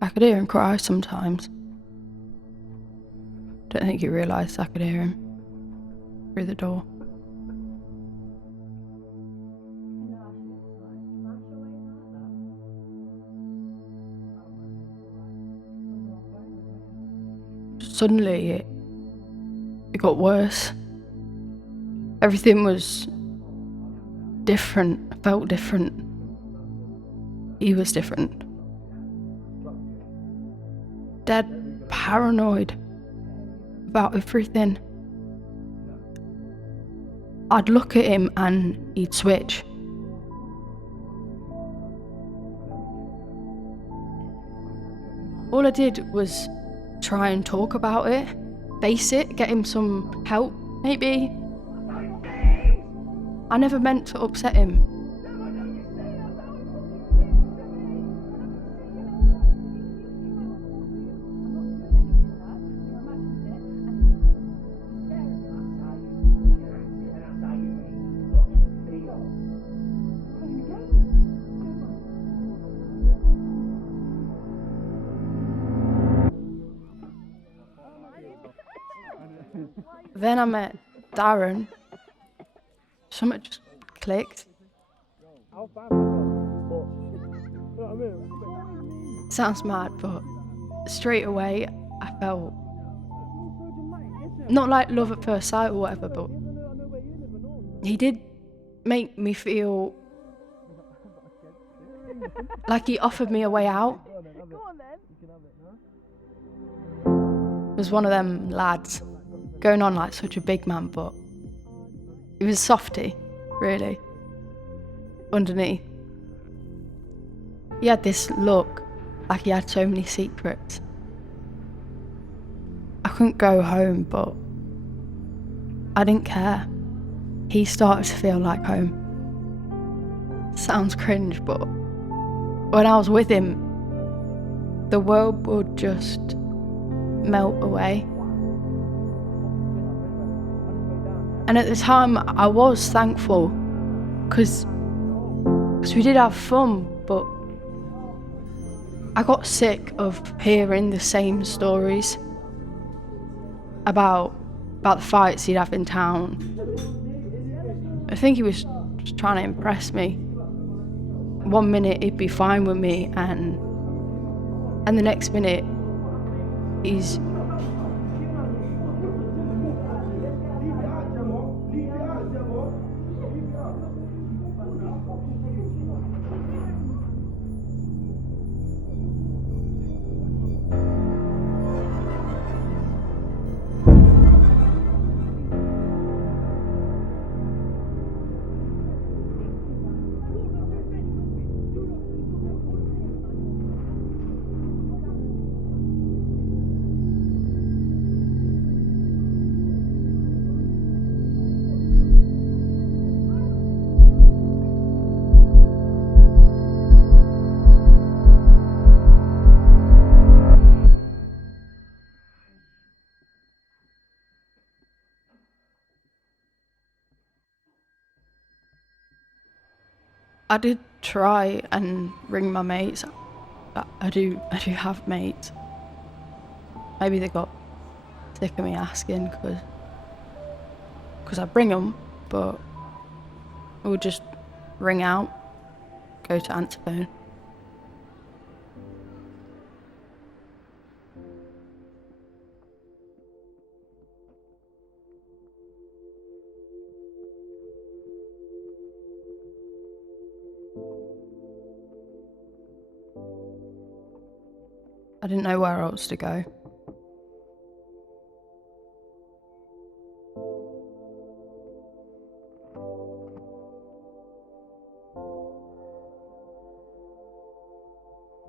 I could hear him cry sometimes. Don't think he realised I could hear him through the door. Suddenly it got worse. Everything was different, felt different. He was different. Dead paranoid about everything. I'd look at him and he'd switch. All I did was try and talk about it, face it, get him some help, maybe. I never meant to upset him. Then I met Darren. Something just clicked. Sounds mad, but straight away I felt not like love at first sight or whatever, but he did make me feel like he offered me a way out. It was one of them lads going on like such a big man, but he was softy, really, underneath. He had this look like he had so many secrets. I couldn't go home, but I didn't care. He started to feel like home. Sounds cringe, but when I was with him, the world would just melt away. And at the time, I was thankful, because we did have fun, but I got sick of hearing the same stories about the fights he'd have in town. I think he was just trying to impress me. One minute he'd be fine with me, and the next minute he's I did try and ring my mates. I do have mates. Maybe they got sick of me asking because I bring them, but I would just ring out, go to answer phone. I didn't know where else to go.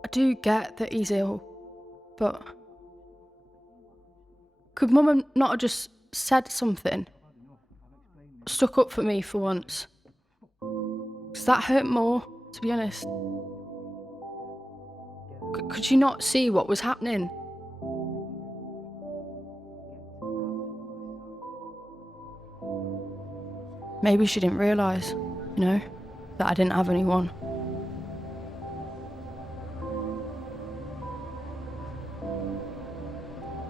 I do get that he's ill, but could Mum not have just said something? Stuck up for me for once? Does that hurt more, to be honest? Could she not see what was happening? Maybe she didn't realise, that I didn't have anyone.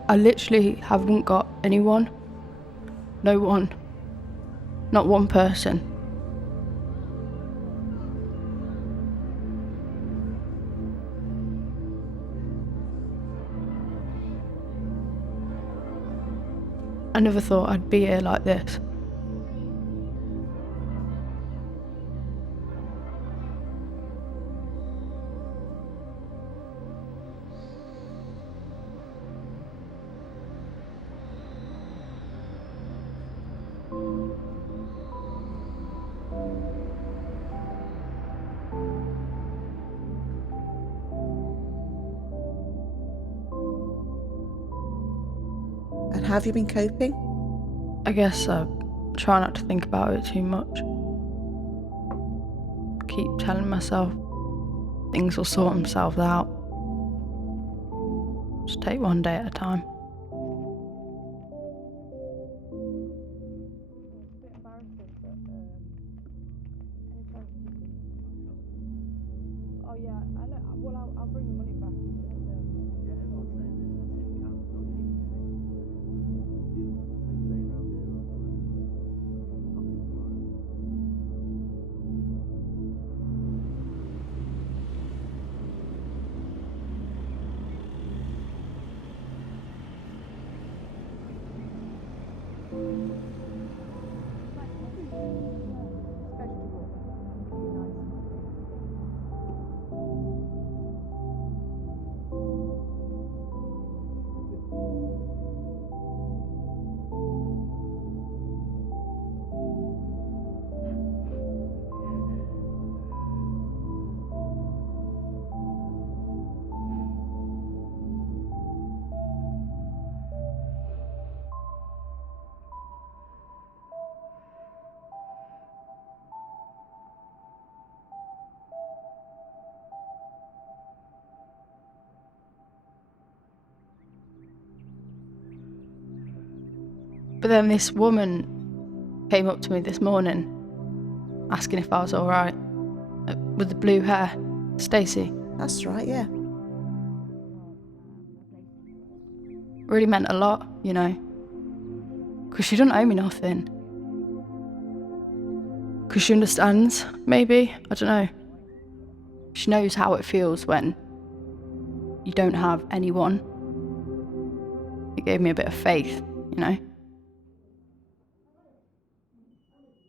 I literally haven't got anyone. No one. Not one person. I never thought I'd be here like this. And how have you been coping? I guess I try not to think about it too much. Keep telling myself things will sort themselves out. Just take one day at a time. Oh yeah, I know. Well, I'll bring the money back. Yeah, everyone's saying this for tin cans, not cheap. Are you staying around here or something? Popping tomorrow. But then this woman came up to me this morning, asking if I was alright. With the blue hair. Stacey. That's right, yeah. Really meant a lot, you know. Because she doesn't owe me nothing. Because she understands, maybe. I don't know. She knows how it feels when you don't have anyone. It gave me a bit of faith, you know.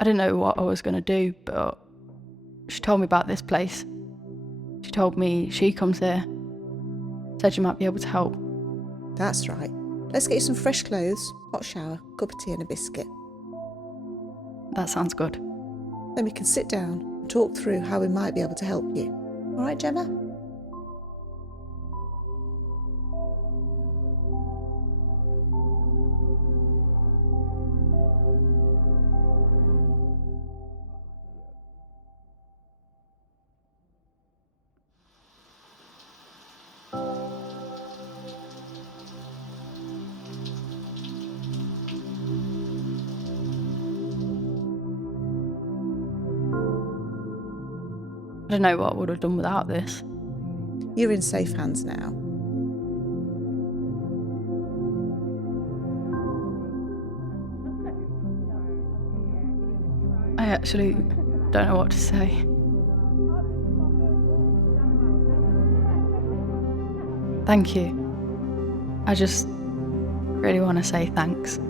I didn't know what I was going to do, but she told me about this place. She told me she comes here. Said you might be able to help. That's right. Let's get you some fresh clothes, hot shower, cup of tea and a biscuit. That sounds good. Then we can sit down and talk through how we might be able to help you. All right, Gemma? I don't know what I would have done without this. You're in safe hands now. I actually don't know what to say. Thank you. I just really want to say thanks.